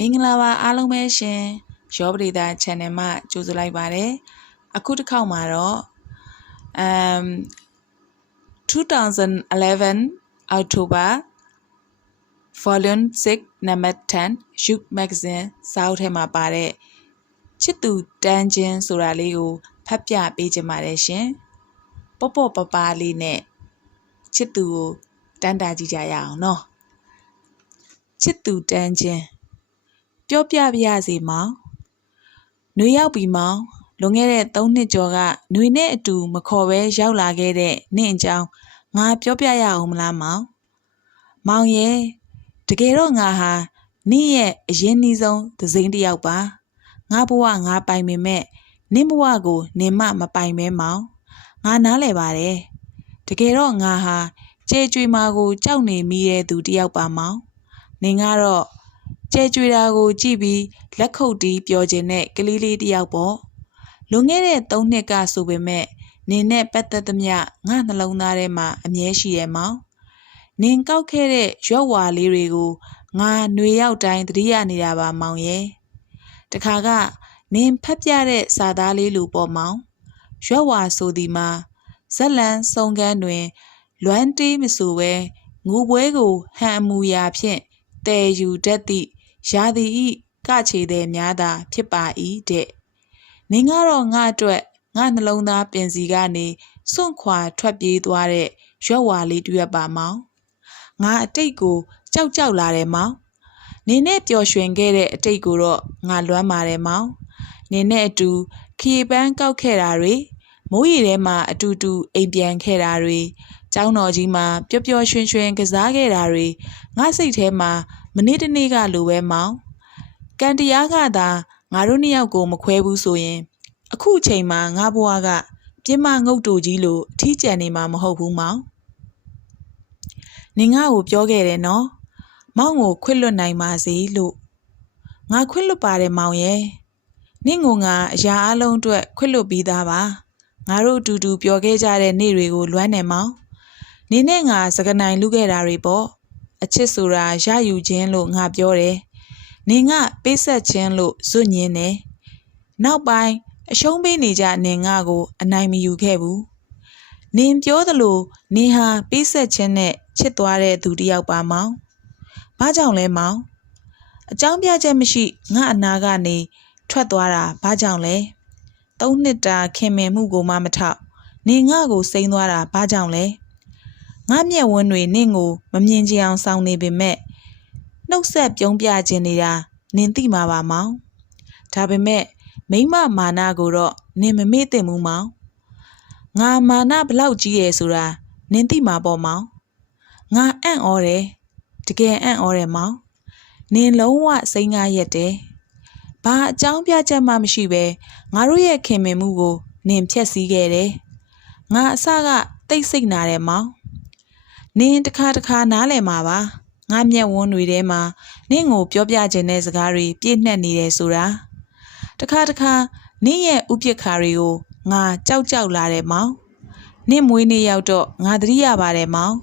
မင်္ဂလာပါအားလုံးပဲရှင်ရောပဒေတာ channel မှာကြိုဆိုလိုက်ပါတယ်အခုတစ်ခေါက်မှာတော့ um 2011 October volume 6 number 10 Youth Magazine စာအုပ်ထဲမှာပါတဲ့ချစ်သူတန်းချင်းဆိုတာလေးကိုဖတ်ပြပေးချင်ပါတယ်ရှင်ပေါ့ပေါ့ပပလေးနဲ့ချစ်သူကိုတန်းတာကြည့်ကြရအောင်နော်ချစ်သူတန်းချင်း ပြောပြပြရစီမောင်။နှွေရောက်ပြီမောင်။လွန်ခဲ့တဲ့၃နှစ်ကျော်ကနှွေနဲ့အတူမခေါ်ပဲရောက်လာခဲ့တဲ့နင့်အကြောင်းငါပြောပြရအောင်မလားမောင်။မောင်ရဲ့တကယ်တော့ငါဟာနင့်ရဲ့အရင်နှီးဆုံးသစိမ်းတစ်ယောက်ပါ။ငါဘဝငါပိုင်ပေမဲ့နင့်ဘဝကိုနင်မမပိုင်ပဲမောင်။ငါနားလဲပါတယ်။တကယ်တော့ငါဟာကြဲကြွေမာကိုကြောက်နေမိတဲ့သူတစ်ယောက်ပါမောင်။နင်ကတော့ ကျဲကြွေတာကိုကြည့်ပြီးလက်ခုပ်တီးပျော်ခြင်းနဲ့ကလေးလေးတယောက်ပေါ့လွန်ခဲ့တဲ့၃နှစ်ကဆိုပေမဲ့နင်နဲ့ပတ်သက်သမျှငါနှလုံးသားထဲမှာအမြဲရှိတယ်မောင်နင်ကောက်ခဲ့တဲ့ရွက်ဝါလေးတွေကိုငါຫນွေရောက်တိုင်းသတိရနေတာပါမောင်ရဲ့တခါကနင်ဖတ်ပြတဲ့စာသားလေးလိုပေါ့မောင်ရွက်ဝါဆိုဒီမှာဇက်လန်စုံကန်းတွင် လွမ်းတေးမဆိုပဲငိုပွဲကိုဟန်အမူအရာဖြင့်တဲယူတတ်သည့် ရာသီဤကချေတဲ့များသာ ဖြစ်ပါ၏တဲ့နင်ကတော့ငါအတွက်ငါနှလုံးသားပင်စီကနေစွန့်ခွာထွက်ပြေးသွားတဲ့ရွက်ဝါလေးတွေ့ပါမောင်ငါအတိတ်ကိုကြောက်ကြောက်လာတယ်မောင်နင်နဲ့ပျော်ရွှင်ခဲ့တဲ့အတိတ်ကိုတော့ငါလွမ်းပါတယ်မောင်နင်နဲ့အတူခရီးပန်းကောက်ခဲ့တာတွေမိုးရီထဲမှာအတူတူအိမ်ပြန်ခဲ့တာတွေကျောင်းတော်ကြီးမှာပျော်ပျော်ရွှင်ရွှင်ကစားခဲ့တာတွေငါစိတ်ထဲမှာ မနေ့တနေ့ကလိုပဲမောင်ကံတရားကသာငါတို့နှစ်ယောက်ကိုမခွဲဘူးဆိုရင် အခုအချိန်မှာငါဘွားကပြင်းမငုတ်တူကြီးလိုအထီးကျန်နေမှာမဟုတ်ဘူးမောင်နင်ငါ့ကိုပြောခဲ့တယ်နော်မောင်ကိုခွင့်လွတ်နိုင်ပါစေလို့ငါခွင့်လွတ်ပါတယ်မောင်ရဲ့နင့်ကိုငါအရာအလုံးအတွက်ခွင့်လွတ်ပြီးသားပါငါတို့အတူတူပျော်ခဲ့ကြတဲ့နေ့တွေကိုလွမ်းနေမောင်နေနဲ့ငါစကနိုင်လူခဲ့တာတွေပေါ့ အချစ်ဆိုတာရယူခြင်းလို့ငါပြောတယ်။နင်ကပေးဆက်ခြင်းလို့ဇွတ်ညင်းတယ်။နောက်ပိုင်းအရှုံးပေးနေကြနင်ငါကို အနိုင်မယူခဲ့ဘူး။နင်ပြောသလိုနင်ဟာပေးဆက်ခြင်းနဲ့ချစ်သွားတဲ့သူတစ်ယောက်ပါမောင်။ဘာကြောင့်လဲမောင်။အကြောင်းပြချက်မရှိငါအနာကနေထွက်သွားတာဘာကြောင့်လဲ။သုံးနှစ်တာခင်မင်မှုကိုမှမထောက်နင်ငါကိုစိမ့်သွားတာဘာကြောင့်လဲ။ ငါမျက်ဝန်းတွေနင့်ကိုမမြင်ချင်အောင်ဆောင်နေပေမဲ့နှုတ်ဆက်ပြုံးပြခြင်းနေတာနင်သိမှာပါမောင်ဒါပေမဲ့မိမမာနာကိုတော့နင်မမေ့သင့်ဘူးမောင်ငါမာနာဘလောက်ကြီးရဲ့ဆိုတာနင်သိမှာပေါ့မောင်ငါအံ့ဩတယ်တကယ်အံ့ဩတယ်မောင်နင်လုံးဝစိတ်ငါရက်တယ်ဘာအကြောင်းပြချက်မှမရှိပဲငါတို့ရဲ့ခင်မင်မှုကိုနင်ဖြက်စီးခဲ့တယ်ငါအစကတိတ်ဆိတ်နာတယ်မောင် နင်းတစ်ခါတစ်ခါနားလည်မှာပါငါမျက်ဝန်းတွေထဲမှာနင့်ကိုပြောပြခြင်းတဲ့စကားတွေပြည့်နှက်နေတယ်ဆိုတာတခါတခါနင့်ရဲ့ဥပိ္ပခါတွေကိုငါကြောက်ကြောက်လာတယ်မောင်နင့်မွေးနေ့ရောက်တော့ငါသတိရပါတယ်မောင်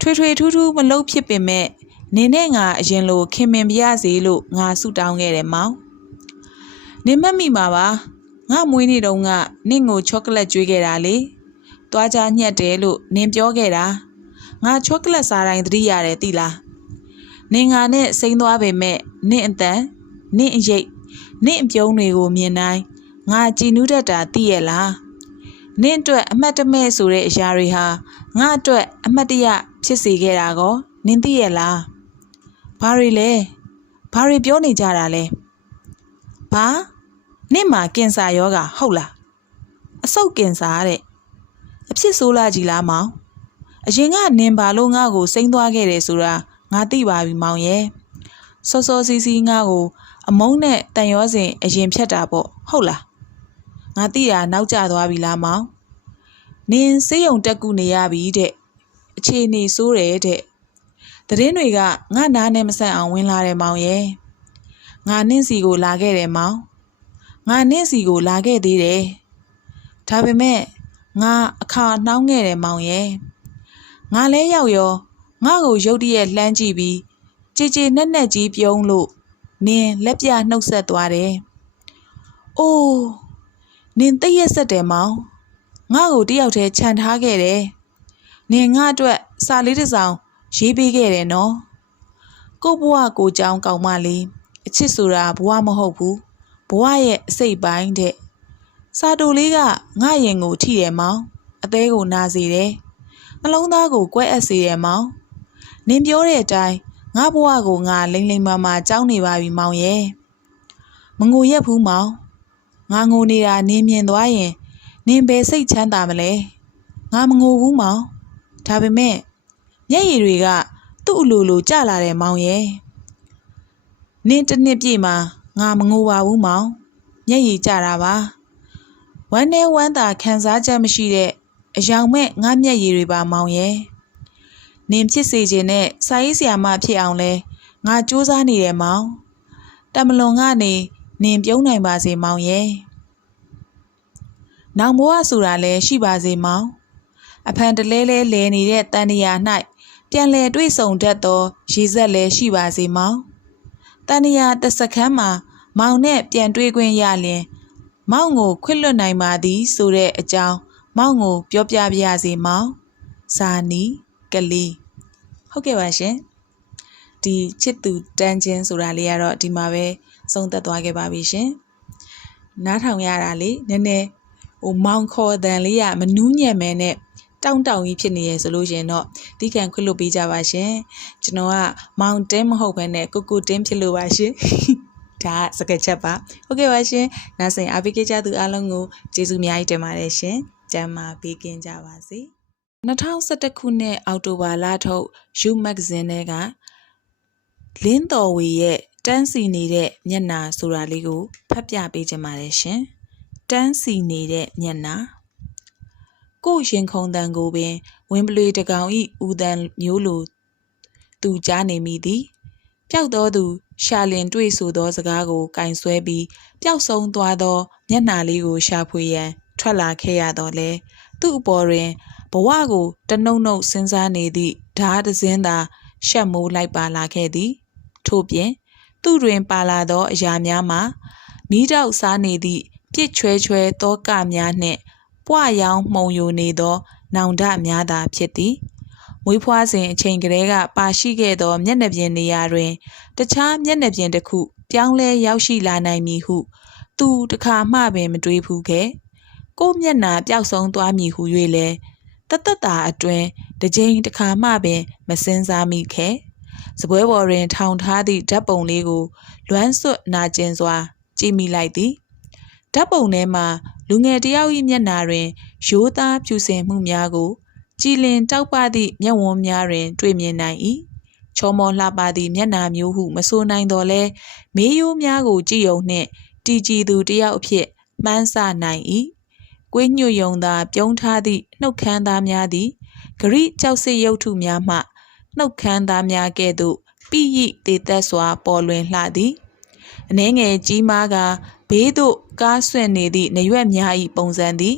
ထွေထွေထူးထူးမလုပ်ဖြစ်ပင်မဲ့နင်းနဲ့ငါအရင်လိုခင်မင်ပြရစီလို့ငါဆုတောင်းခဲ့တယ်မောင်နင်မက်မိမှာပါငါမွေးနေ့တုန်းကနင့်ကိုချောကလက်ကျွေးခဲ့တာလေသွားကြညက်တယ်လို့နင်ပြောခဲ့တာ ငါချောကလက်စားတိုင်းသတိရတယ်သိလားနင်ငါနဲ့စိမ့်သွားပေမဲ့နင့်အတန်နင့်အရိပ်နင့်အပြုံးတွေကိုမြင်တိုင်းငါကြည်နူးတတ်တာသိရဲ့လားနင့်အတွက်အမှတ်တမဲ့ဆိုတဲ့အရာတွေဟာငါအတွက်အမှတ်တရဖြစ်စေခဲ့တာကောနင်သိရဲ့လားဘာတွေလဲဘာတွေပြောနေကြတာလဲဘာနင့်မှာကင်ဆာယောဂဟုတ်လားအဆုတ်ကင်ဆာတဲ့အဖြစ်ဆိုးလာကြီးလားမောင် အရင်ကနင်ပါလို့ငါ့ကိုစိမ့်သွားခဲ့တယ်ဆိုတာငါသိပါပြီမောင်ရဲ့စောစောစီးစီးငါ့ကို အမုန်းနဲ့တန်ရောစဉ်အရင်ဖြတ်တာပေါ့ဟုတ်လားငါသိတာနောက်ကျသွားပြီလားမောင်နင်စေးရုံတက်ကူနေရပြီတဲ့အခြေအနေဆိုးတယ်တဲ့သတင်းတွေကငါနားနဲ့မဆက်အောင်ဝင်လာတယ်မောင်ရဲ့ငါနင့်စီကိုလာခဲ့တယ်မောင်ငါနင့်စီကိုလာခဲ့သေးတယ်ဒါပေမဲ့ငါအခါနှောင်းခဲ့တယ်မောင်ရဲ့ ငါလဲရောက်ရောငါ့ကိုရုတ်တရက်လှမ်းကြည့်ပြီးကြည်ကြည်နက်နက်ကြီးပြုံးလို့နင်လက်ပြနှုတ်ဆက်သွားတယ်။အိုးနင်သိရက်ဆက်တယ်မောင်ငါ့ကိုတယောက်တည်းခြံထားခဲ့တယ်။နင်ငါအတွက်စာလေးတစ်စောင်ရေးပေးခဲ့တယ်နော်။ကို့ဘဝကိုကြောင်းကောင်းမလေးအချစ်ဆိုတာဘဝမဟုတ်ဘူး။ဘဝရဲ့အစိတ်ပိုင်းတဲ့စာတူလေးကငါရင်ကိုထိတယ်မောင်အသေးကိုနာစေတယ်။ နှလုံးသားကိုကွဲအပ်စေတယ်မောင်။နင်ပြောတဲ့အတိုင်းငါဘဝကိုငါလိမ့်လိမ့်မာမာကြောင်းနေပါပြီမောင်ရဲ့။မငိုရက်ဘူးမောင်။ငါငိုနေတာနင်မြင်သွားရင်နင်ဘယ်စိတ်ချမ်းသာမလဲ။ငါမငိုဘူးမောင်။ဒါပေမဲ့မျက်ရည်တွေကသူ့အလိုလိုကျလာတယ်မောင်ရဲ့။နင်တစ်နှစ်ပြည့်မှာငါမငိုပါဘူးမောင်။မျက်ရည်ကျတာပါ။ဝမ်းနဲ့ဝမ်းသာခံစားချက်မရှိတဲ့ အယောင်မဲ့ငါမျက်ရည်တွေပါမောင်ရဲ့။နင်ဖြစ်စေခြင်းနဲ့စာရေးဆရာမဖြစ်အောင်လဲငါစူးစမ်းနေတယ်မောင်။တမလွန်ကနေနင်ပြုံးနိုင်ပါစေမောင်ရဲ့။နောင်ဘဝဆိုတာလဲရှိပါစေမောင်။အဖန်တလဲလဲလဲနေတဲ့တန်တရာ၌ပြန်လဲတွေ့ဆုံတတ်သောရေဆက်လဲရှိပါစေမောင်။တန်တရာတစ်စက္ကန့်မှာမောင်နဲ့ပြန်တွေ့ခွင့်ရလျင်မောင်ကိုခွင့်လွတ်နိုင်ပါသည်ဆိုတဲ့အကြောင်း မောင်ကိုပြောပြပြရစေမောင်။ဇာနီကလေးဟုတ်ကဲ့ပါရှင်။ဒီချစ်သူတန်းချင်းဆိုတာလေးကတော့ဒီမှာပဲဆုံးသက်သွားခဲ့ပါပြီရှင်။နားထောင်ရတာလေနည်းနည်းဟိုမောင်ခေါ်တန်လေးကမနူးညံ့မဲနဲ့တောင်းတောင်းကြီးဖြစ်နေရဆိုလို့ရှင်တော့တီးခံခွင့်လွတ်ပေးကြပါရှင်ကျွန်တော်ကမောင်တင်းမဟုတ်ဘဲနဲ့ကိုကိုတင်းဖြစ်လို့ပါရှင်ဒါစကချက်ပါဟုတ်ကဲ့ပါရှင်နားဆင်အားပေးကြသူအားလုံးကိုကျေးဇူးအများကြီးတင်ပါတယ်ရှင် ကျမ်းမာပေးကင်းကြပါစေ2011ခုနှစ်အောက်တိုဘာလထုတ် You Magazine ထဲကလင်းတော်ဝေရဲ့တန်းစီနေတဲ့မျက်နာဆိုတာလေးကိုဖတ်ပြပေးခြင်းပါတယ်ရှင်တန်းစီနေတဲ့မျက်နာကို့ရင်ခုန်တန်ကိုပင်ဝင်းပလွေတကောင်ဤဦးတန်မျိုးလိုသူကြားနေမိသည်ပျောက်သောသူရှာလင်တွေ့ဆိုသောစကားကိုကင်ဆွဲပြီးပျောက်ဆုံးသွားသောမျက်နှာလေးကိုရှာဖွေရန် ထွက်လာခဲ့ရတော့လေသူ့အပေါ်တွင်ဘဝကိုတနှုံနှုံစဉ်းစားနေသည့်ဓာတ်တစင်းသာရှက်မိုးလိုက်ပါလာခဲ့သည် ထို့ပြင်သူတွင်ပါလာသောအရာများမှာမိတောက်စားနေသည့်ပြစ်ချွဲချွဲသောကများနှင့်ပွားရောင်မှုံယိုနေသော နောင်တများသာဖြစ်သည်မွေးဖွားစဉ်အချိန်ကလေးကပါရှိခဲ့သော မျက်နှာပြင်နေရာတွင် တခြားမျက်နှာပြင်တစ်ခု ပြောင်းလဲရောက်ရှိလာနိုင်မည်ဟု သူတခါမှပင်မတွေးဘူးခဲ့ ကိုမျက်နှာပျောက်ဆုံးသွားမည်ဟု၍လဲတသက်တာအတွင်းတစ်ကြိမ်တစ်ခါမှပင်မစင်စားမိခဲ့စပွဲပေါ်တွင် ထောင်ထားသည့်ဓာတ်ပုံလေးကို လွမ်းစွတ်နာကျင်စွာ ကြည့်မိလိုက်သည်ဓာတ်ပုံထဲမှာလူငယ်တယောက်၏မျက်နှာတွင်ရိုးသားဖြူစင်မှုများကို ကြည်လင်တောက်ပသည့်မျက်ဝန်းများတွင် တွေ့မြင်နိုင်၏ချောမောလှပသည့်မျက်နှာမျိုးဟုမဆိုနိုင်တော့လဲမေးရိုးများကို ကြည့်ယုံနှင့်တည်ကြည်သူတယောက်အဖြစ်မှန်းဆနိုင်၏ ကွေးညွတ်ယုံသာပြုံးထားသည့်နှုတ်ခမ်းသားများသည်ဂရိကြောက်စစ်ရုပ်ထုများမှနှုတ်ခမ်းသားများကဲ့သို့ပိယိတေသက်စွာပေါ်လွင်လှသည်အနှဲငယ်ကြီးမားကဘေးသို့ကားဆွင့်နေသည့်နရွက်များ၏ပုံစံသည်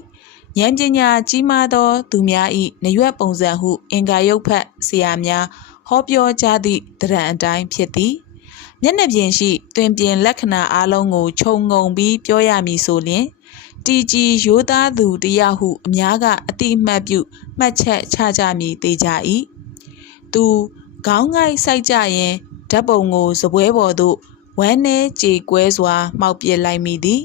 ဉာဏ်ပညာကြီးမားသောသူများ၏နရွက်ပုံစံဟုအင်္ဂါယုတ်ဖတ်ဆရာများဟောပြောကြသည့်တရံအတိုင်းဖြစ်သည်မျက်နှာပြင်ရှိတွင်ပြင်လက္ခဏာအလုံးကိုခြုံငုံပြီးပြောရမည်ဆိုလျှင် တီကြီးရိုးသားသူတယောက်ဟုအများကအတိအမှတ်ပြုမှတ်ချက်ချကြမည်သေးကြ၏သူခေါင်းငိုက်စိုက်ကြရင်ဓာတ်ပုံကိုစပွဲပေါ်သို့ဝမ်းနေကြေကွဲစွာမှောက်ပစ်လိုက်မိသည်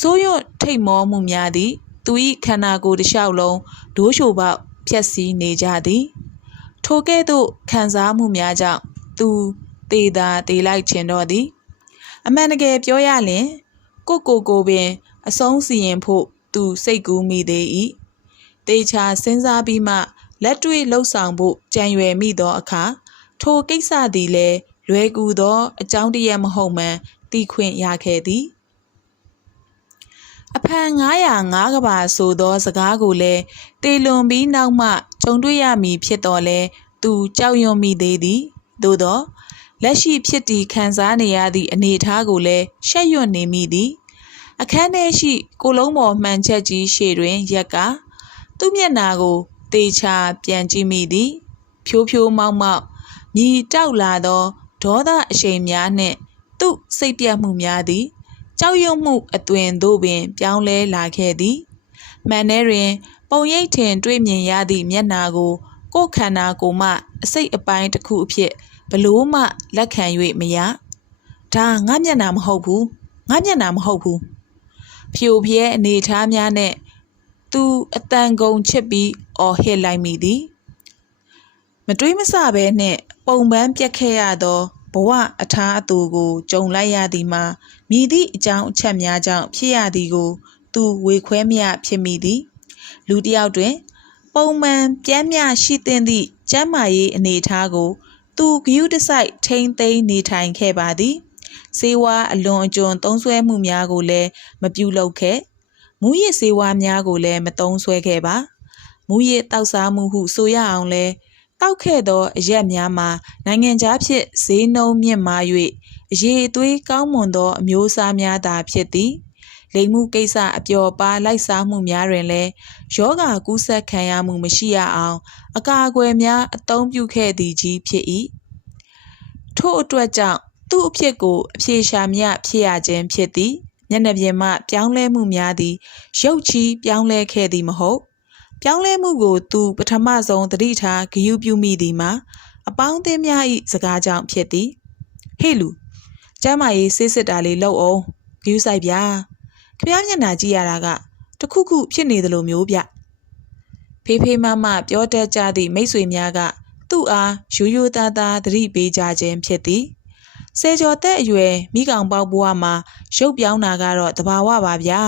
ဆိုးရွထိတ်မောမှုများသည် သူ၏ခန္ဓာကိုယ်တစ်လျှောက်လုံးဒိုးချိုပေါက်ဖြက်စီးနေကြသည်ထိုကဲ့သို့ခံစားမှုများကြောင့်သူတေသာတေလိုက်ခြင်းတော့သည် အမှန်တကယ်ပြောရလျင်ကိုကိုကိုပင် အဆုံးစီရင်ဖို့သူစိတ်ကူးမိသေး၏တေချာစဉ်းစားပြီးမှလက်တွေ့လှုပ်ဆောင်ဖို့ကြံရွယ်မိသောအခါထိုကိစ္စသည်လည်းလွယ်ကူသောအကြောင်းတရက်မဟုတ်မှန်သိခွင့်ရခဲ့သည်အဖန်905ကဘာဆိုသောစကားကိုလည်းတေလွန်ပြီးနောက်မှကြုံတွေ့ရမည်ဖြစ်တော်လဲသူကြောက်ရွံ့မိသေးသည်သို့သောလက်ရှိဖြစ်တည်ခံစားနေရသည့်အနေအထားကိုလည်းရှက်ရွံ့နေမိသည် အခန်းထဲရှိ ကိုလုံးပေါ်မှန်ချက်ကြီးရှေ့တွင်ရက်ကသူ့မျက်နာကိုတေချာပြန်ကြည့်မိသည် ဖြိုးဖြိုးမောက်မောက်မြည်တောက်လာသောဒေါသအရှိန်များနှင့်သူသူ့စိတ်ပြတ်မှုများသည်ကြောက်ရွံ့မှုအသွင်သို့ပင် ပြောင်းလဲလာခဲ့သည်မှန်ထဲတွင် ပုံရိပ်ထင်တွေ့မြင်ရသည့်မျက်နှာကို ကိုယ်ခန္ဓာကိုယ်မှအစိတ်အပိုင်းတစ်ခုအဖြစ်ဘလို့မှလက်ခံ၍မရဒါငါမျက်နှာမဟုတ်ဘူးငါမျက်နှာမဟုတ်ဘူး ဖြိုပြဲအနေထားများနဲ့သူအတန်ကုန်ချစ်ပြီးအော်ဟစ်လိုက်မိသည်မတွေးမဆဘဲနှင့်ပုံပန်းပြက်ခဲ့ရသောဘဝအထားအသူကိုကြုံလိုက်ရသည်မှာမြည်သည့်အကြောင်းအချက်များကြောင့်ဖြစ်ရသည်ကို သူဝေခွဲမရဖြစ်မိသည် လူတစ်ယောက်တွင် ပုံမှန်ပြမ်းမြရှိသင့်သည့်ကျန်းမာရေးအနေအထားကို သူဂယုတစိုက်ထိမ့်သိမ်းနေထိုင်ခဲ့ပါသည် စေဝါအလွန်အကျွံသုံးဆွဲမှုများကိုလည်းမပြုလုပ်ခဲ့မူရစ်စေဝါများကိုလည်းမသုံးဆွဲခဲ့ပါမူရစ်တောက်စားမှုဟုဆိုရအောင်လဲတောက်ခဲ့သောအရက်များမှာနိုင်ငံခြားဖြစ်ဈေးနှုန်းမြင့်မာ၍အရေးအသွေးကောင်းမွန်သောအမျိုးအစားများသာဖြစ်သည်လိမ်မှုကိစ္စအပျော်ပါလိုက်စားမှုများတွင်လည်းယောဂကူးစက်ခံရမှုမရှိရအောင် အကာအကွယ်များအသုံးပြုခဲ့သည်ကြီးဖြစ်၏ထို့အတွက်ကြောင့် သူ့အဖြစ်ကိုအပြေရှာမြဖြစ်ရခြင်းဖြစ်သည်မျက်နှာပြင်မှပြောင်းလဲမှုများသည်ရုပ်ချီးပြောင်းလဲခဲ့သည်မဟုတ်ပြောင်းလဲမှုကိုသူပထမဆုံးသတိထားဂရုပြုမိသည်မှာအပေါင်းအသင်းများ၏စကားကြောင့်ဖြစ်သည်ဟေ့လူကျမ်းမာရေးဆေးစစ်တာလေးလုပ်အောင်ဂရုစိုက်ဗျာခမည်းမျက်နှာကြည့်ရတာကတခုခုဖြစ်နေသလိုမျိုးဗျဖေးဖေးမမပြောတတ်ကြသည့်မိတ်ဆွေများကသူ့အားရိုးရိုးသားသားသတိပေးကြခြင်းဖြစ်သည် ဆယ်ကျော်သက်အရွယ်မိကောင်ပေါက်ဘွားမှာရုပ်ပြောင်းတာကတော့တဘာဝပါဗျာ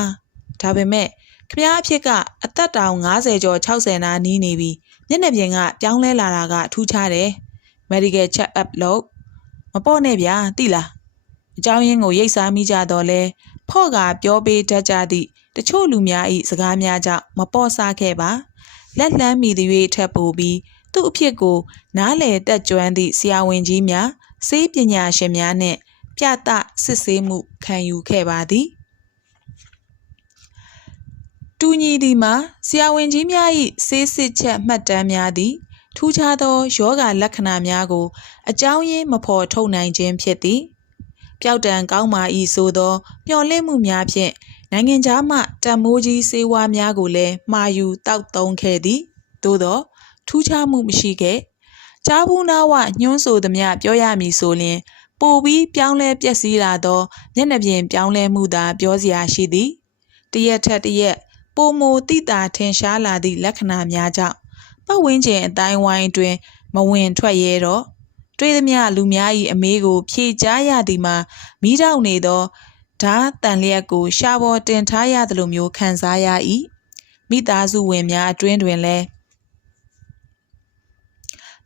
ဒါပေမဲ့ခမည်းအဖြစ်ကအသက်တောင်90ကျော်60နာနီးနေပြီမျက်နှာပြင်ကပြောင်းလဲလာတာကထူးခြားတယ် medical check up လုပ်မပေါ့နဲ့ဗျာတိလားအကြောင်းရင်းကိုရိတ်စားမိကြတော့လဲဖော့ကပြောပေးတတ်ကြသည့်တချို့လူများ၏စကားများကြောင့်မပေါ့စားခဲ့ပါလက်လန်းမိသည်၍ထပ်ပိုပြီးသူ့အဖြစ်ကိုနားလေတက်ကြွန်းသည့်ဆရာဝန်ကြီးများ စေးပညာရှင်များနှင့်ပြသစစ်ဆေးမှုခံယူခဲ့ပါသည်တူညီသည်မှာဆရာဝန်ကြီးများ၏ဆေးစစ်ချက်မှတ်တမ်းများသည်ထူးခြားသောယောဂလက္ခဏာများကို အကြောင်းရင်းမဖော်ထုတ်နိုင်ခြင်းဖြစ်သည်ပျောက်တံကောင်းမာ၏ဆိုသောမျှော်လင့်မှုများဖြင့်နိုင်ငံခြားမှတန်မိုးကြီးစေဝါများကိုလည်းမှာယူတောက်သုံးခဲ့သည်သို့သောထူးခြားမှုမရှိခဲ့ ကြားဘူးနာဝညွှန်းဆိုသမျှပြောရမည်ဆိုလျှင်ပိုပြီးပြောင်းလဲပျက်စီးလာသောမျက်နှာပြင်ပြောင်းလဲမှုသာပြောစရာရှိသည်တရက်ထက်တရက်ပိုမိုတိတာထင်ရှားလာသည့်လက္ခဏာများကြောင့်ပတ်ဝန်းကျင်အတိုင်းဝိုင်းတွင် မဝင်ထွက်ရဲတော့တွေ့သမျှလူများ၏အမေးကို ဖြေကြားရသည်မှာမိတောက်နေသောဓာတန်လျက်ကို ရှာပေါ်တင်ထားရသလိုမျိုးခံစားရ၏မိသားစုဝင်များအတွင်းတွင်လည်း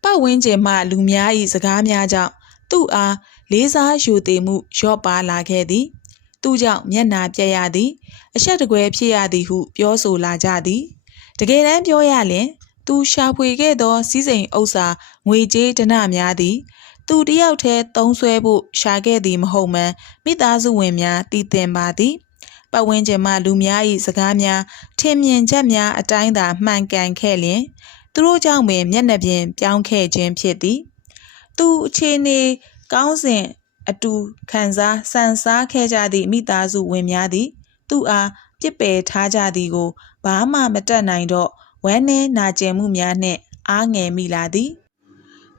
ပတ်ဝန်းကျင်မှလူများ၏စကားများကြောင့်သူ့အားလေးစားယူသေးမှုလျော့ပါလာခဲ့သည်သူကြောင့်မျက်နာပြက်ရသည် အဆက်တကွဲဖြစ်ရသည်ဟု ပြောဆိုလာကြသည်တကယ်တမ်းပြောရလျင် သူရှာဖွေခဲ့သောစည်းစိမ်ဥစ္စာငွေကြေးဒဏများသည် သူတယောက်တည်းသုံးဆွဲဖို့ရှာခဲ့သည်မဟုတ်မှန်မိသားစုဝင်များတည်တင်ပါသည်ပတ်ဝန်းကျင်မှလူများ၏စကားများထင်မြင်ချက်များအတိုင်းသာမှန်ကန်ခဲ့လျင် သူတို့ကြောင့်ပင်မျက်နှာပြင်ပြောင်းခဲ့ခြင်းဖြစ်သည်သူအခြေအနေကောင်းစဉ်အတူခံစားဆန်စားခဲ့ကြသည့်မိသားစုဝင်များသည် သူ့အားပြစ်ပယ်ထားကြသည်ကိုဘာမှမတတ်နိုင်တော့ဝမ်းနည်းနာကျင်မှုများနှင့်အားငယ်မိလာသည်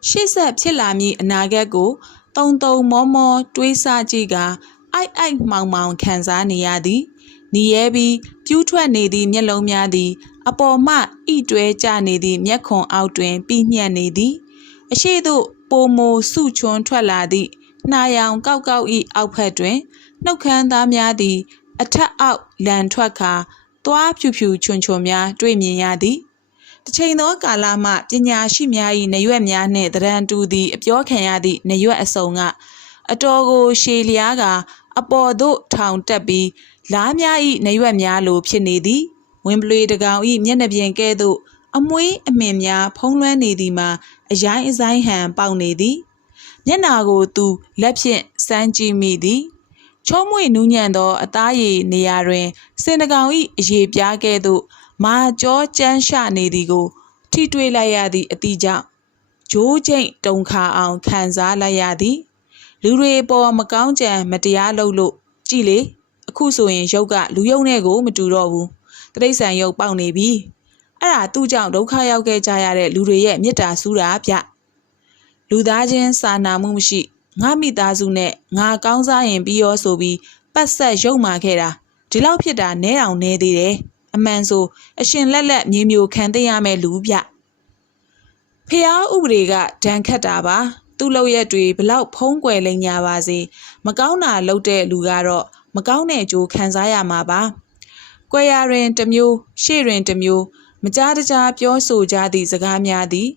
ရှေ့ဆက်ဖြစ်လာမည့်အနာဂတ်ကိုတုံတုံမောမောတွေးဆကြည့်ကအိုက်အိုက်မှောင်မှောင်ခံစားနေရသည် နီရဲပြီးပြူးထွက်နေသည့်မျက်လုံးများသည် အပေါ်မှဣတွဲကျနေသည့်မျက်ခွန်အောက်တွင်ပြီးညက်နေသည်အရှိသို့ပိုမိုစုချွန်းထွက်လာသည့်နှာရောင်ကောက်ကောက်၏အောက်ဖက်တွင်နှုတ်ခမ်းသားများသည် အထက်အောက်လန်ထွက်ခါသွားဖြူဖြူချွန်ချွန်များတွေ့မြင်ရသည်တစ်ချိန်သောကာလမှပညာရှိများ၏နရွက်များနှင့်တရန်တူသည့်အပြောခံရသည့်နရွက်အစုံကအတော်ကိုရှည်လျားကအပေါ်သို့ထောင်တက်ပြီး လားများ၏နရွက်များလိုဖြစ်နေသည်ဝင်းပလွေတကောင်၏မျက်နှာပြင်ကဲ့သို့အမွှေးအမင်များဖုံးလွှမ်းနေသည်မှာအရိုင်းအဆိုင်ဟန်ပေါက်နေသည်မျက်နာကိုသူလက်ဖြင့်စမ်းကြည့်မိသည်ချုံးမွေနူးညံ့သောအသားရည်နေရာတွင်စင်တကောင်၏အရေပြားကဲ့သို့မာကြောကျန်းရှနေသည်ကို ထိတွေ့လိုက်ရသည့်အသည့်ကြောင့်ဂျိုးကျိတ်တုံခါအောင်ခံစားလိုက်ရသည် လူတွေပေါ်မကောင်းကြံမတရားလုပ်လို့ကြည်လေ အခုဆိုရင်ရုပ်ကလူယုံနဲ့ကိုမတူတော့ဘူးတရိษံရုပ်ပေါက်နေပြီအဲ့ဒါသူ့ကြောင့်ဒုက္ခရောက်ခဲ့ကြရတဲ့လူတွေရဲ့မေတ္တာဆူတာဗျလူသားချင်းစာနာမှုမရှိငါမိသားစုနဲ့ငါကောင်းစားရင်ပြီးရောဆိုပြီးပတ်ဆက်ရုပ်မာခဲ့တာဒီလောက်ဖြစ်တာနဲတောင်နဲသေးတယ်အမှန်ဆိုအရှင်လက်လက်မြေမျိုးခံသိရမယ်လူဗျဖះဥပဒေကဒဏ်ခတ်တာပါသူ့လောက်ရက်တွေဘလောက်ဖုံးကွယ်လိမ့်ညာပါစေမကောင်းတာလုပ်တဲ့လူကတော့ မကောင်းတဲ့အကျိုးခံစားရမှာပါကွယ်ရာတွင်တစ်မျိုးရှေ့တွင်တစ်မျိုးမကြားတကြားပြောဆိုကြသည့်စကားများသည်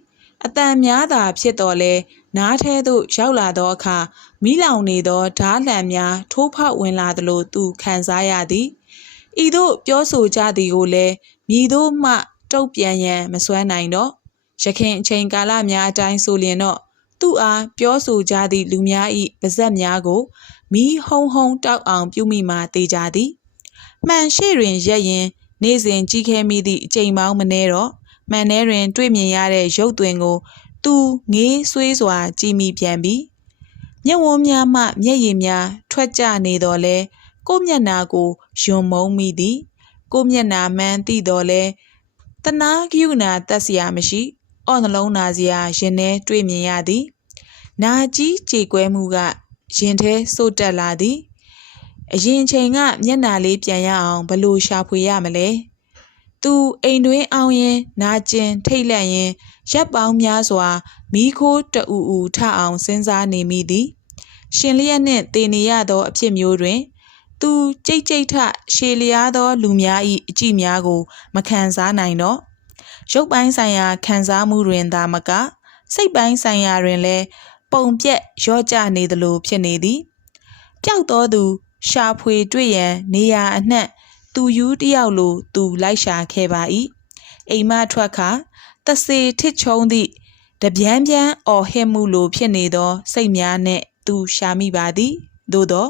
အတန်များသာဖြစ်တော်လဲနားထဲသို့ရောက်လာသောအခါမိလောင်နေသောဓားလံများထိုးဖောက်ဝင်လာသလိုသူခံစားရသည်ဤသို့ပြောဆိုကြသည်ကိုလည်းမြည်သို့မှတုတ်ပြန်ရန်မစွမ်းနိုင်တော့ရခင်အချိန်ကာလများအတိုင်းဆိုလျင်တော့ သူ့အားပြောဆိုကြသည့်လူများ၏ပါဇက်များကိုမီးဟုံဟုံတောက်အောင်ပြုမိမှတေကြသည်မှန်ရှိတွင်ရက်ရင်နေစဉ်ကြီးခဲမိသည့်အချိန်ပေါင်းမနည်းတော့မှန်ထဲတွင် တွေ့မြင်ရတဲ့ရုပ်သွင်ကို သူငေးဆွေးစွာ ကြည်မိပြန်ပြီမျက်ဝန်းများမှ မျက်ရည်များ ထွက်ကျနေတော်လဲကိုမျက်နာကိုယွံမုံမိသည် ကိုမျက်နာမှန်းသိတော်လဲတနာကယူနာတက်စရာမရှိ အော့နှလုံးနာစရာရင်ထဲတွေ့မြင်ရသည်နာကြီးကြေကွဲမှုကရင်ထဲစို့တက်လာသည်အရင်ချိန်ကမျက်နာလေးပြန်ရအောင်ဘလို့ရှာဖွေရမလဲသူအိမ်တွင်းအောင်ရင်နာကျင်ထိတ်လန့်ရင်ရက်ပေါင်းများစွာမိခိုးတူအူထအောင်စဉ်းစားနေမိသည်ရှင်လျက်နှင့်တည်နေရသောအဖြစ်မျိုးတွင်သူကြိတ်ကြိတ်ထရှည်လျားသောလူများ၏အကြည့်များကို မခံစားနိုင်တော့ ရုပ်ပိုင်းဆိုင်ရာခံစားမှုတွင်သာမက စိတ်ပိုင်းဆိုင်ရာတွင်လည်းပုံပြက်ရော့ကျနေသလိုဖြစ်နေသည်ပျောက်သောသူ ရှာဖွေတွေ့ရန်နေရာအနှံ့သူယူတယောက်လိုသူလိုက်ရှာခဲ့ပါ၏အိမ်မထွက်ခါတစေထစ်ချုံသည့်တပြန်းပြန်းအော်ဟစ်မှုလိုဖြစ်နေသော စိတ်များနှင့်သူရှာမိပါသည်သို့သော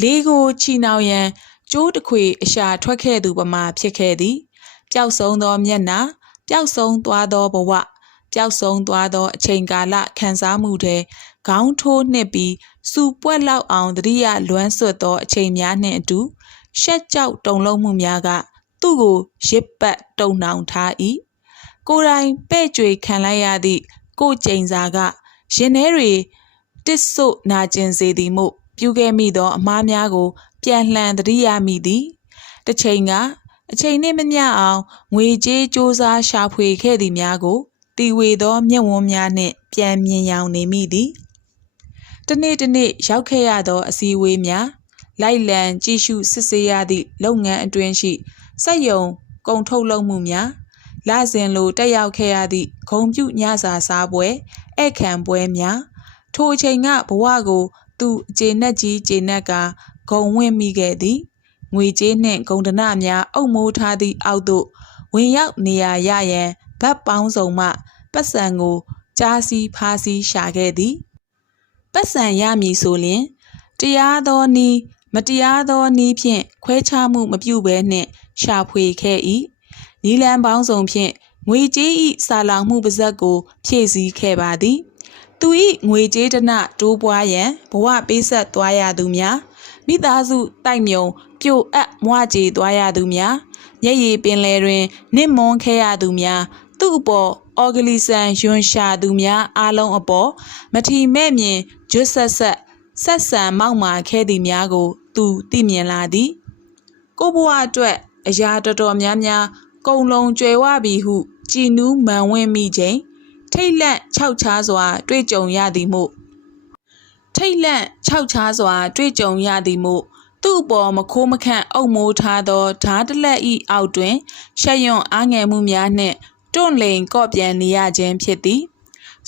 လေးကိုချီနှောင်ရန်ကျိုးတခွေအရှာထွက်ခဲ့သူပမာဖြစ်ခဲ့သည် ပျောက်ဆုံးသောမျက်နှာပျောက်ဆုံးသွားသောဘဝပျောက်ဆုံးသွားသောအချိန်ကာလခံစားမှုတွေခေါင်းထိုးနှစ်ပြီးစူပွက်လောက်အောင်တတိယလွမ်းဆွတ်သောအချိန်များနှင့်အတူရှက်ကြောက်တုန်လှုပ်မှုများက သူ့ကိုရစ်ပတ်တုံနှောင်ထား၏ကိုယ်တိုင်ပဲ့ကြွေခံလိုက်ရသည့်ကိုကျိန်စာကရင်ထဲတွေတစ်ဆို့နာကျင်စေသည်မို့ပြုခဲ့မိသောအမားများကို ပြန်လှန်တတိယမိသည်တစ်ချိန်က အချိန်နှင့်မမျှအောင်ငွေကြေးစ조사ရှာဖွေခဲ့သည်များကိုတီဝေသောမျက်ဝန်းများနှင့်ပြန်မြင်ရောင်နေမိသည်တနေ့တနေ့ရောက်ခဲ့ရသောအစည်းအဝေးများလိုက်လံကြည့်ရှုစစ်ဆေးရသည့်လုပ်ငန်းအတွင်းရှိစက်ယုံကုန်ထုတ်လုပ်မှုများလစဉ်လိုတက်ရောက်ခဲ့ရသည့်ဂုံပြုညစာစားပွဲဧည့်ခံပွဲများထိုအချိန်ကဘဝကို သူအခြေနှက်ကြီးခြေနှက်ကဂုံဝင်မိခဲ့သည် ငွေကြေးနှင့်ဂုံဒနများအုပ်မိုးထားသည့်အောက်သို့ဝင်ရောက်နေရာရရန်ဗတ်ပေါင်းစုံမှပတ်စံကိုကြားစီဖားစီရှာခဲ့သည်ပတ်စံရမည်ဆိုလျင်တရားသောနီးမတရားသောနီးဖြင့်ခွဲခြားမှုမပြုဘဲနှင့်ရှာဖွေခဲ့၏နီလန်ပေါင်းစုံဖြင့်ငွေကြေး၏စာလောင်မှုပါဇက်ကို ဖြည့်ဆည်းခဲ့ပါသည် သူ၏ငွေကြေးဒနတိုးပွားရန်ဘဝပေးဆက်သွားရသူများ မိသားစုတိုက်မြုံပြိုအပ်မွကြေသွားရသူများမျက်ရည်ပင်လယ်တွင်နစ်မွန်းခဲ့ရသူများသူ့အပေါ်အော်ဂလီဆန်ယွန်ရှာသူများအားလုံးအပေါ်မထီမဲ့မြင်ဂျွတ်ဆက်ဆက်ဆက်ဆံမောက်မာခဲ့သည်များကို သူသိမြင်လာသည်ကိုဘွားအတွက်အရာတော်တော်များများကုံလုံးကျွယ်ဝပြီဟုကြည်နူးမှန်ဝင့်မိချိန်ထိတ်လန့်ခြောက်ခြားစွာ တွေ့ကြုံရသည်မို့ ထိတ်လန့်ခြောက်ခြားစွာ တွေ့ကြုံရသည်မို့သူ့အပေါ်မခိုးမခန့်အုပ်မိုးထားသောဓားတလက်ဤအောက်တွင်ရှက်ရွံ့အားငယ်မှုများနှင့်တွန့်လိန်ကော့ပြန်နေရခြင်းဖြစ်သည်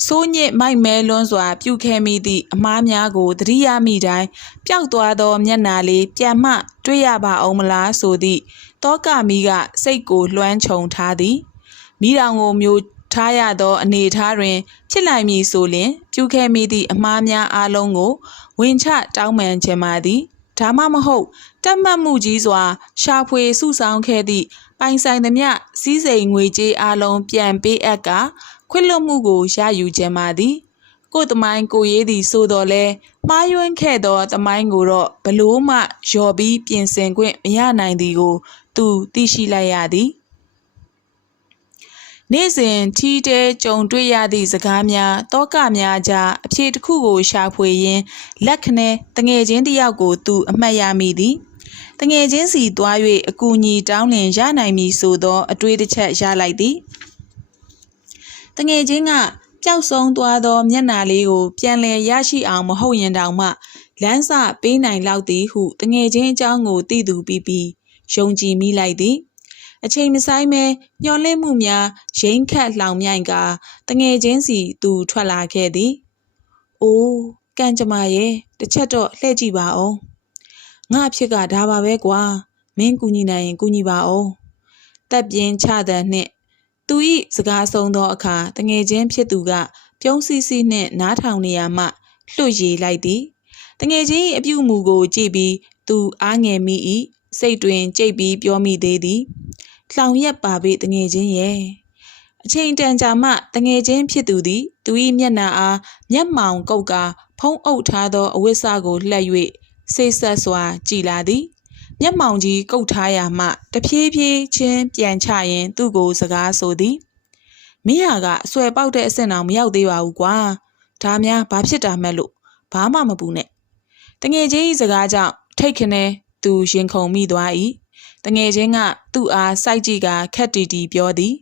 စိုးညစ်မိုက်မဲလွန်းစွာ ပြုခဲ့မိသည့်အမားများကိုသတိရမိတိုင်းပျောက်သွားသောမျက်နာလေးပြန်မှ တွေ့ရပါအောင်မလားဆိုသည့်တောကမီးကစိတ်ကိုလွှမ်းခြုံထားသည်မိတောင်ကိုမျိုး ထားရသော အနေအထားတွင် ဖြစ်နိုင်မည်ဆိုလျှင် ပြုခဲ့မိသည့် အမှားများအလုံးကိုဝင်ချတောင်းပန်ခြင်းပါသည် ဒါမှမဟုတ်တတ်မှတ်မှုကြီးစွာ ရှာဖွေစုဆောင်းခဲ့သည့် ပိုင်ဆိုင်သမျှ စည်းစိမ်ငွေကြေးအလုံး ပြန်ပေးအပ်ကခွင့်လွှတ်မှုကို ရယူခြင်းပါသည် ကိုယ်သမိုင်းကိုရေးသည် ဆိုတော်လဲမှားယွင်းခဲ့သော သမိုင်းကိုတော့ဘလို့မှ လျော်ပြီး ပြင်ဆင်ခွင့်မရနိုင်သည်ကို သူသိရှိလိုက်ရသည် နေ့စဉ်ထီးတဲကြုံတွေ့ရသည့်စကားများတောကများကြားအဖြေတစ်ခုကိုရှာဖွေရင်းလက်ခနဲတငယ်ချင်းတစ်ယောက်ကိုသူအမှတ်ရမိသည်တငယ်ချင်းစီသွား၍အကူအညီတောင်းလင်ရနိုင်မည်ဆိုသောအတွေးတစ်ချက်ရလိုက်သည်တငယ်ချင်းကပျောက်ဆုံးသွားသောမျက်နှာလေးကိုပြန်လည်ရရှိအောင်မဟုတ်ရင်တောင်မှလမ်းစပေးနိုင်လောက်သည်ဟုတငယ်ချင်းအကြောင်းကိုသိသူပြီးပြီးယုံကြည်မိလိုက်သည် အချိန်မဆိုင်မဲညှော်လင့်မှုများရိမ့်ခတ်လောင်မြိုင်ကတငယ်ချင်းစီသူထွက်လာခဲ့သည်။အိုးကံကြမ္မာရဲ့တစ်ချက်တော့လှည့်ကြည့်ပါဦး။ငါအဖြစ်ကဒါပါပဲကွာ။မင်းကူညီနိုင်ရင်ကူညီပါဦး။တက်ပြင်းချတဲ့နှင့်သူ၏စကားဆုံးသောအခါတငယ်ချင်းဖြစ်သူက ပြုံးစီစီနှင့်နားထောင်နေရမှလွှတ်ရည်လိုက်သည်။တငယ်ချင်း၏အပြုအမူကိုကြည့်ပြီးသူအားငယ်မိ၏စိတ်တွင်ကြိတ်ပြီးပြောမိသေးသည်။ လှောင်ရက်ပါပေတငယ်ချင်းရဲ့အချိန်တန်ကြာမှတငယ်ချင်းဖြစ်သူသည်သူ၏မျက်နှာအားမျက်မှောင်ကုတ်ကာဖုံးအုပ်ထားသောအဝတ်စကိုလှက်၍ဆိတ်ဆက်စွာကြည်လာသည်မျက်မှောင်ကြီးကုတ်ထားရာမှတဖြည်းဖြည်းချင်းပြန်ချရင်သူ့ကိုစကားဆိုသည်မင်းဟာကအဆွဲပေါက်တဲ့အဆင့်အောင်မရောက်သေးပါဘူးကွာဒါများဘာဖြစ်တာမဲ့လို့ဘာမှမပူနဲ့တငယ်ချင်း၏စကားကြောင့်ထိတ်ခနဲသူရင်ခုန်မိသွား၏ တငယ်ချင်းကသူ့အားစိုက်ကြည့်ကခက်တီတီပြောသည်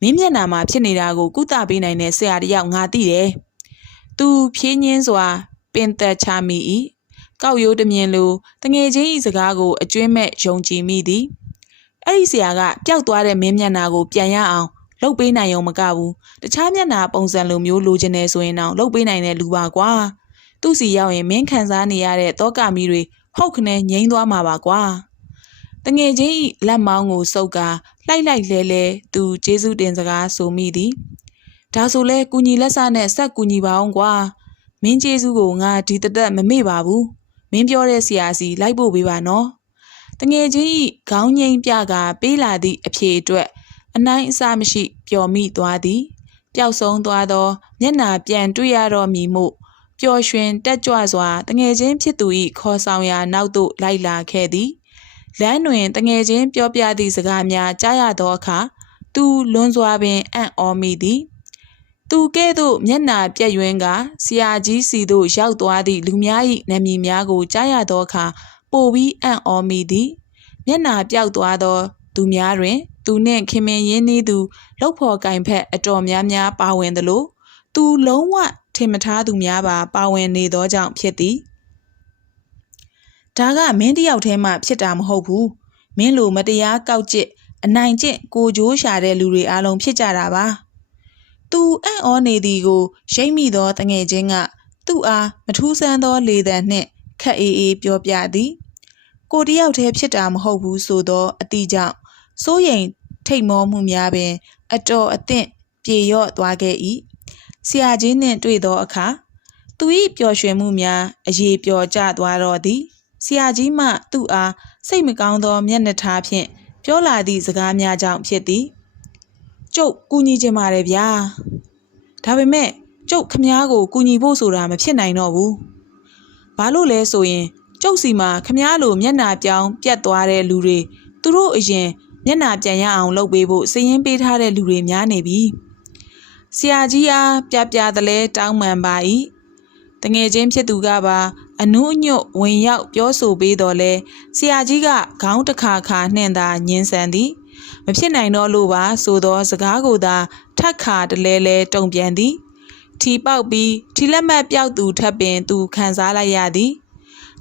မင်းမျက်နှာမှာဖြစ်နေတာကိုကုသပေးနိုင်တဲ့ဆရာတယောက်ငါသိတယ်။သူဖြင်းညင်းစွာ ပင်သက်ချမိ၏။ကောက်ရိုးတမြင်လိုတငယ်ချင်း၏စကားကိုအကျွင်းမဲ့ယုံကြည်မိသည်။အဲ့ဒီဆရာကပျောက်သွားတဲ့မင်းမျက်နှာကိုပြန်ရအောင်လှုပ်ပေးနိုင်ုံမကဘူး။တခြားမျက်နှာပုံစံလိုမျိုးလိုချင်နေဆိုရင်တော့လှုပ်ပေးနိုင်တဲ့လူပါကွာ။သူ့စီရောက်ရင်မင်းခံစားနေရတဲ့တောကမီတွေဟုတ်ခနဲ့ငိမ့်သွားမှာပါကွာ။ တငယ်ချင်းဤလက်မောင်းကိုစုပ်ကာလှိုက်လိုက်လဲလဲသူကျေးဇူးတင်စကားဆိုမိသည်ဒါဆိုလဲကုညီလက်စနဲ့ဆက်ကူညီပါအောင်ကွာမင်းကျေးဇူးကိုငါဒီတသက်မမေ့ပါဘူးမင်းပြောတဲ့ဆရာစီလိုက်ဖို့ပေးပါနော်တငယ်ချင်းဤခေါင်းငိမ့်ပြကပေးလာသည့်အဖြေအတွက်အနိုင်အစမရှိပျော်မိသွားသည်ပျောက်ဆုံးသွားသောမျက်နာပြန်တွေ့ရတော့မည်မို့ပျော်ရွှင်တက်ကြွစွာတငယ်ချင်းဖြစ်သူ၏ခေါ်ဆောင်ရာနောက်သို့လိုက်လာခဲ့သည် လမ်းတွင်တငယ်ချင်းပြောပြသည့်စကားများကြားရသောအခါသူလွန်စွာပင်အံ့ဩမိသည်သူကဲ့သို့မျက်နာပြက်ယွင်းကဆရာကြီးစီသို့ရောက်သွားသည့်လူများ၏နာမည်များကိုကြားရသောအခါပိုပြီးအံ့ဩမိသည်မျက်နာပြောက်သွားသောသူများတွင် သူနှင့်ခင်မင်ရင်းနှီးသူလောက်ဖော်ကင်ဖက်အတော်များများပါဝင်သလိုသူလုံးဝထင်မထားသူများပါပါဝင်နေသောကြောင့်ဖြစ်သည် ဒါကမင်းတယောက်တည်းမှဖြစ်တာမဟုတ်ဘူးမင်းလိုမတရားကောက်ကျစ်အနိုင်ကျင့်ကိုကြိုးရှာတဲ့လူတွေအားလုံးဖြစ်ကြတာပါသူအံ့ဩနေသည်ကိုရိပ်မိသောတငယ်ချင်းကသူ့အားမထူးဆန်းသောလေသံနှင့်ခက်အေးအေးပြောပြသည်ကိုတယောက်တည်းဖြစ်တာမဟုတ်ဘူးဆိုသောအတိကြောင့်စိုးရိမ်ထိတ်မောမှုများပင် အတော်အသင့်ပြေရော့သွားခဲ့၏ဆရာကြီးနှင့်တွေ့သောအခါသူ၏ပျော်ရွှင်မှုများအရေးပျော်ကျသွားတော့သည် ဆရာကြီးမှသူ့အားစိတ်မကောင်းသော မျက်နှာထားဖြင့်ပြောလာသည့်စကားများကြောင့်ဖြစ်သည်ကျုပ်ကူညီခြင်းပါတယ်ဗျာဒါပေမဲ့ကျုပ်ခမားကိုကူညီဖို့ဆိုတာမဖြစ်နိုင်တော့ဘူးဘာလို့လဲဆိုရင်ကျုပ်စီမှာခမားလိုမျက်နှာပြောင်းပြတ်သွားတဲ့လူတွေသူတို့အရင်မျက်နှာပြန်ရအောင်လုပ်ပေးဖို့စည်ရင်ပေးထားတဲ့လူတွေများနေပြီဆရာကြီးအားပြပြတလဲတောင်းပန်ပါ၏ တငယ်ချင်းဖြစ်သူကပါအနုအညွတ်ဝင်ရောက်ပြောဆိုပေးတော်လဲဆရာကြီးကခေါင်းတစ်ခါခါနှင့်သာညင်းဆန်သည်မဖြစ်နိုင်တော့လို့ပါဆိုသောစကားကိုသာထက်ခါတလဲလဲတုံပြန်သည်ထီပေါက်ပြီးထီလက်မှတ်ပြောက်သူထပ်ပင်သူခံစားလိုက်ရသည်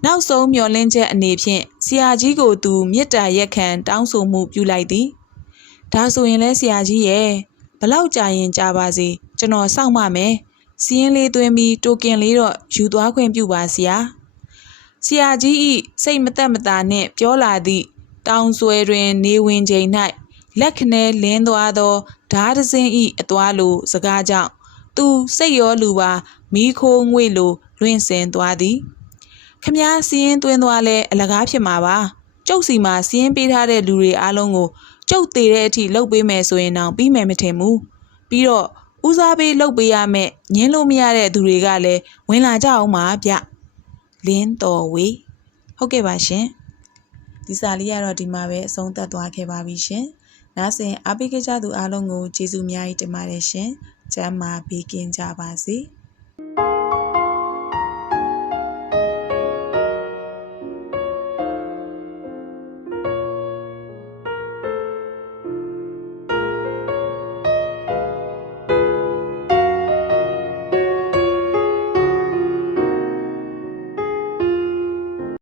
နောက်ဆုံးမျောလင်းချက်အနေဖြင့်ဆရာကြီးကိုသူမေတ္တာရက်ခံတောင်းဆိုမှုပြုလိုက်သည်ဒါဆိုရင်လဲဆရာကြီးရဲ့ဘလောက်ကြာရင်ကြာပါစေကျွန်တော်စောင့်ပါမယ် စီးရင်လေးသွင်းပြီးတိုကင်လေးတော့ယူသွားခွင့်ပြုပါဆရာဆရာကြီးဤစိတ်မသက်မသာနှင့်ပြောလာသည့်တောင်ဆွဲတွင် နေဝင်ချိန်၌လက်ခနဲလင်းသွားသောဓာတစင်းဤအသွားလိုစကားကြောင့်သူစိတ်ရောလူပါမိခိုးငွေလိုလွင့်စင်သွားသည်ခမားစီးရင်သွင်းသွားလဲအလကားဖြစ်မှာပါကျုပ်စီမှာစီးရင်ပေးထားတဲ့လူတွေအားလုံးကိုကျုပ်သေးတဲ့အထိလှုပ်ပေးမယ်ဆိုရင်တော့ပြီးမယ်မထင်ဘူးပြီးတော့ ဦးစားပေးလုပ်ပေးရမယ်ညင်းလို့မရတဲ့သူတွေကလည်းဝင်လာကြအောင်ပါဗျလင်းတော်ဝေဟုတ်ကဲ့ပါရှင်ဒီစာလေးကတော့ဒီမှာပဲအဆုံးသတ်သွားခဲ့ပါပြီရှင်နားဆင်အားပေးကြတဲ့သူအားလုံးကိုကျေးဇူးအများကြီးတင်ပါတယ်ရှင်ကျမ်းမာပေးကင်းကြပါစေ။